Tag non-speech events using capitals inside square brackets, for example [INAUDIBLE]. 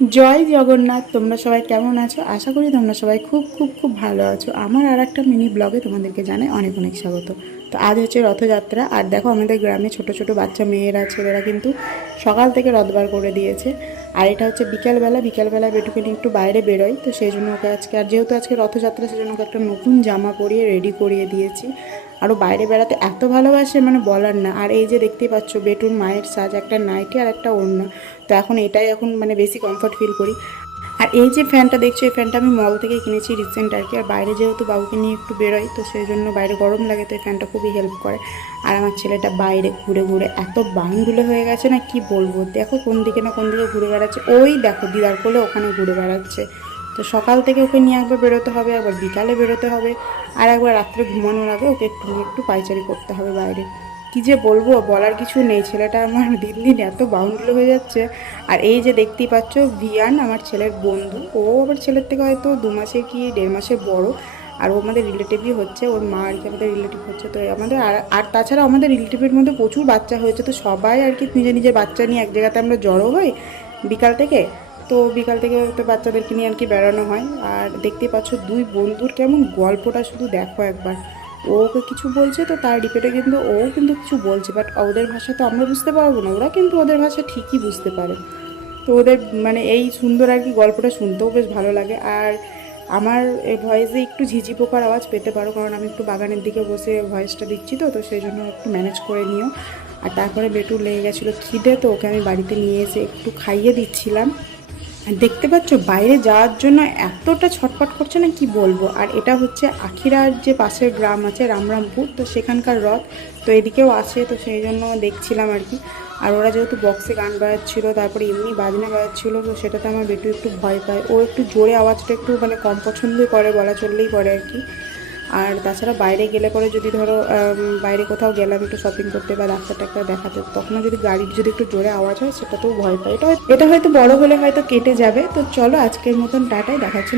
জয় জগন্নাথ, তোমরা সবাই কেমন আছো? আশা করি তোমরা সবাই খুব খুব খুব ভালো আছো। আমার আর একটা মিনি ব্লগে তোমাদেরকে জানাই অনেক অনেক স্বাগত। তো আজ হচ্ছে রথযাত্রা। আর দেখো আমাদের গ্রামে ছোট ছোট বাচ্চা মেয়েরা ছেলেরা কিন্তু সকাল থেকে রথবার করে দিয়েছে। আর এটা হচ্ছে বিকালবেলা। বিকেলবেলা বেটুকে নিয়ে একটু বাইরে বেরোয় তো সেই জন্য ওকে আজকে আর যেহেতু আজকে রথযাত্রা, সেই জন্য ওকে একটা নতুন জামা পরিয়ে রেডি করিয়ে দিয়েছি। আরও বাইরে বেড়াতে এত ভালোবাসে মানে বলার না। আর এই যে দেখতেই পাচ্ছ, বেটুর মায়ের সাজ একটা নাইটি আর একটা ওড়না। তো এখন এটাই এখন মানে বেশি কমফর্ট ফিল করি। আর এই যে ফ্যানটা দেখছ, এই ফ্যানটা আমি মল থেকে কিনেছি রিসেন্ট আর কি। আর বাইরে যেহেতু বাবুকে নিয়ে একটু বেরোই, তো সেই জন্য বাইরে গরম লাগে, তো এই ফ্যানটা খুবই হেল্প করে। আর আমার ছেলেটা বাইরে ঘুরে ঘুরে এত বাংগুলো হয়ে গেছে না, কি বলব? দেখো কোন দিকে না কোন দিকে ঘুরে বেড়াচ্ছে। ওই দেখো, দিদার কোলে ওখানে ঘুরে বেড়াচ্ছে। তো সকাল থেকে ওকে নিয়ে একবার বেরোতে হবে একবার বিকালে বেরোতে হবে, আর একবার রাত্রে ঘুমানোর আগে ওকে একটু একটু পাইচারি করতে হবে বাইরে। কি যে বলব, বলার কিছু নেই, ছেলেটা আমার [LAUGHS] দিন দিন এত বাউন্ডুলো হয়ে যাচ্ছে। আর এই যে দেখতেই পাচ্ছ, ভিয়ান আমার ছেলের বন্ধু, ও আমার ছেলের থেকে হয়তো দু মাসে কি, দেড় মাসে বড়, আর ও আমাদের রিলেটিভই হচ্ছে, ওর মা আর কি আমাদের রিলেটিভ হচ্ছে, তো আমাদের আর আর তাছাড়া আমাদের রিলেটিভের মধ্যে প্রচুর বাচ্চা হয়েছে, তো সবাই আর কি নিজের নিজের বাচ্চা নিয়ে এক জায়গাতে আমরা জড়ো হই বিকাল থেকে। তো বিকাল থেকে তো বাচ্চাদেরকে নিয়ে আর কি বেড়ানো হয়। আর দেখতেই পাচ্ছ দুই বন্ধুর কেমন গল্পটা শুধু দেখো একবার। ওকে কিছু বলছে তো তার রিপেটে কিন্তু ও কিন্তু কিছু বলছে বাট ওদের ভাষা তো আমরা বুঝতে পারব না। ওরা কিন্তু ওদের ভাষা ঠিকই বুঝতে পারে। তো ওদের মানে এই সুন্দর আর কি গল্পটা শুনতেও বেশ ভালো লাগে। আর আমার এই ভয়েসে একটু ঝিঝি পোকার আওয়াজ পেতে পারো, কারণ আমি একটু বাগানের দিকে বসে ভয়েসটা দিচ্ছি তো তো সেই জন্য একটু ম্যানেজ করে নিও। আর তারপরে বেটু লেগে গেছিল খিদে, তো ওকে আমি বাড়িতে নিয়ে এসে একটু খাইয়ে দিচ্ছিলাম। দেখতে পাচ্ছ, বাইরে যাওয়ার জন্য এতটা ছটপট করছে না, কি বলব? আর এটা হচ্ছে আখিরার যে পাশের গ্রাম আছে, রামরামপুর, তো সেখানকার রথ, তো এদিকেও আছে, তো সেই জন্য দেখছিলাম আর কি। আর ওরা যেহেতু বক্সে গান বাজাচ্ছিল, তারপরে এমনি বাজনা বাজাচ্ছিল, তো সেটাতে আমার বেটু একটু ভয় পায়। ও একটু জোরে আওয়াজটা একটু মানে কম পছন্দই করে বলা চললেই করে আর কি। আর তাছাড়া বাইরে গেলে পরে যদি ধরো বাইরে কোথাও গেলাম একটু শপিং করতে বা ডাক্তার টাক্তার দেখাতে তখনও যদি গাড়ির যদি একটু জোরে আওয়াজ হয়, সেটাতেও ভয় পায়। এটা এটা হয়তো বড় হলে হয়তো কেটে যাবে। তো চলো আজকের মতন টাটাই দেখাচ্ছি